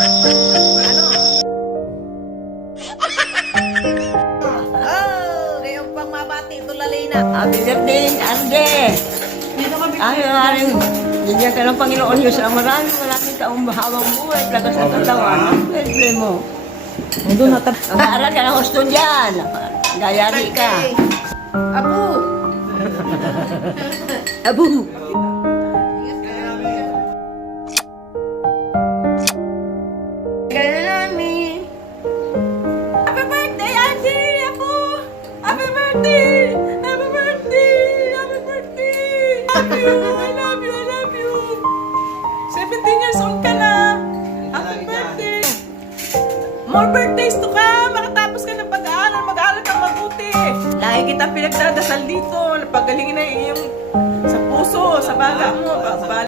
Ano? Oh, kayo pang mabati ito lalina. Happy birthday, Ande! Ang bigyan ka ng Panginoon Diyos na maraming taong mahawang buhay, lakas at katawan. Ang birthday mo. Doon na Mag-aaral ka ng husto dyan. Gayari ka. Abu! Abu! Kaya namin. Happy birthday, Andy! Abu! Happy birthday! Happy birthday! Happy birthday! I love you! I love you! I love you! 17 years old ka na! Happy birthday! More birthdays to come! Makatapos ka ng pag-aaral, mag-aaral kang mabuti! Lagi kita pinagdadasal dito, napagalingin na yung sa puso, sa baga mo,